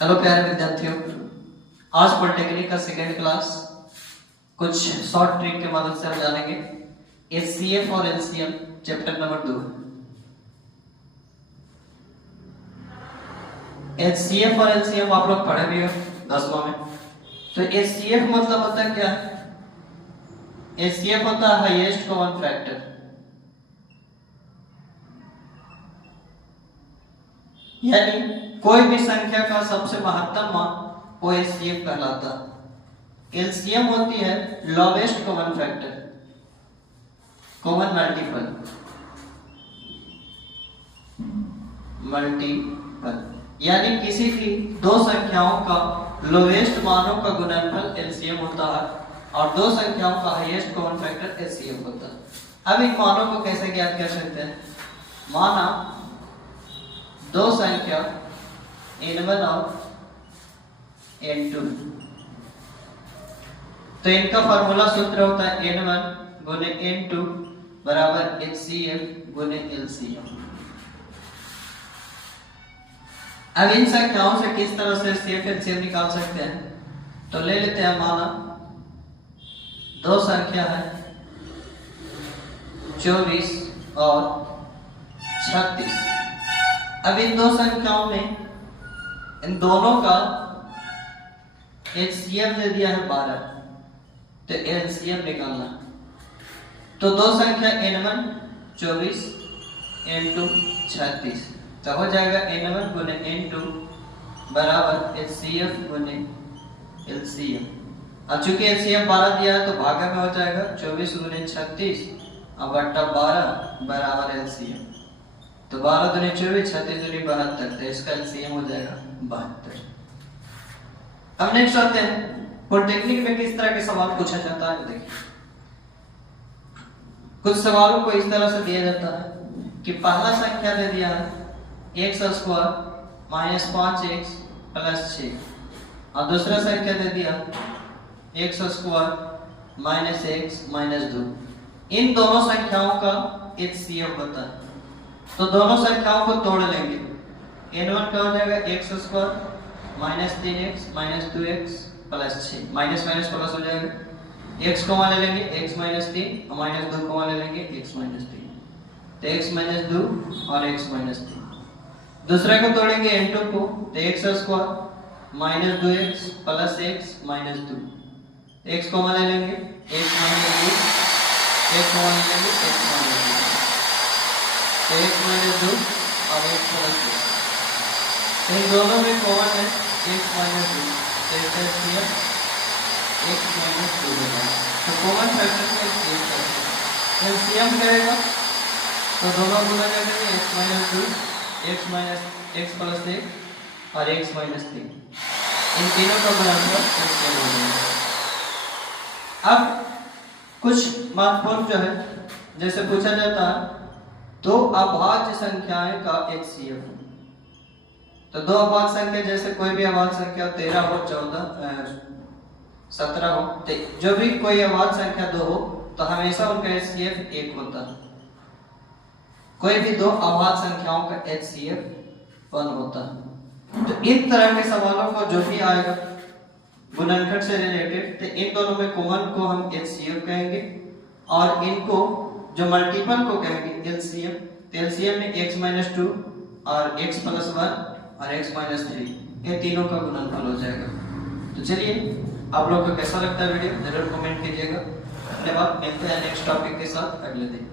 Hello प्यारे विद्यार्थियों, आज पॉलिटेक्निक का सेकेंड क्लास कुछ शॉर्ट ट्रिक के मदद से हम जानेंगे एचसीएफ और एलसीएम चैप्टर नंबर 2। एचसीएफ और एलसीएम आप लोग पढ़े भी हो 10वां में। तो एचसीएफ मतलब होता है क्या? एचसीएफ होता है हाईएस्ट कॉमन फैक्टर, यानी कोई भी संख्या का सबसे महत्तम मान वो एचसीएफ कहलाता है। एलसीएम होती है lowest common factor, common multiple, यानी किसी भी दो संख्याओं का लोवेस्ट मानों का गुणनफल एलसीएम होता है और दो संख्याओं का हाईएस्ट कॉमन फैक्टर एचसीएफ होता है। अब इन मानों को कैसे ज्ञात कर सकते हैं? माना दो संख्या n1 और n2, तो इनका फार्मूला सूत्र होता है n1 गुने n2 बराबर HCF गुने LCM। अब इन संख्याओं से किस तरह से HCF LCM निकाल सकते हैं? तो ले लेते हैं, माना दो संख्या है 24 और 36। अब इन दो संख्याओं में इन दोनों का HCF दे दिया है 12, तो LCM निकालना। तो दो संख्या n1 24 n2 36, तो हो जाएगा n1 गुने n2 बराबर HCF गुने LCM। अब चूंकि HCF 12 दिया है तो भागा में हो जाएगा 24 गुने 36 और बट्टा 12 बराबर LCM। तो 12 दुनी 24, 36 दुनी 72, तो इसका एलसीएम हो जाएगा 72। अब नेक्स्ट आते हैं पॉलिटेक्निक में किस तरह के सवाल पूछा जाता है। देखिए, कुछ सवालों को इस तरह से दिया जाता है कि पहला संख्या दे दिया है x square minus 5x plus 6 और दूसरा संख्या दे दिया x square minus x minus 2। इन दोनों संख्याओं का HCF होता है, तो दोनों संख्याओं को तोड़ लेंगे। n1 का हो जाएगा x square minus 3x minus 2x plus 6, minus minus plus हो जाएगा। x को वहां ले लेंगे x माइनस 3 और माइनस 2 को वहां ले लेंगे x माइनस 3, तो x माइनस 2 और x माइनस 3। दूसरे को तोड़ेंगे n2 को, तो x square minus 2x plus x minus 2, x को वहां ले लेंगे x माइनस 2, x को वहां ले लेंगे x माइनस 2, x माइनस 2 और x प्लस 2। इन दोनों में कॉमन है x माइनस 2, तो इसका एचसीएफ x माइनस 2 होगा। तो कॉमन फैक्टर का एचसीएफ एलसीएम करेगा तो दोनों गुना करेंगे x minus 2, x minus x plus 1 और x माइनस 3, इन तीनों का गुणनफल एचसीएम हो जाएगा। अब कुछ महत्वपूर्ण जो है, जैसे पूछा जाता है दो अभाज्य संख्याएं का HCF, तो दो अभाज्य संख्या जैसे कोई भी अभाज्य संख्या 13 हो 14 17 हो, तो जो भी कोई अभाज्य संख्या दो हो तो हमेशा उनका HCF 1 होता है। कोई भी दो अभाज्य संख्याओं का HCF 1 होता है। तो इन तरह के सवालों को जो भी आएगा गुणनखंड से रिलेटेड, तो इन दोनों में कॉमन को हम HCF कहेंगे और इनको जो मल्टीपल को कहेंगे LCM। तो LCM में x माइनस 2 और x प्लस 1 और x माइनस 3, ये तीनों का गुणनफल हो जाएगा। तो चलिए, आप लोग को कैसा लगता है वीडियो जरूर कमेंट कीजिएगा। धन्यवाद, मिलते हैं नेक्स्ट टॉपिक के साथ अगले दिन।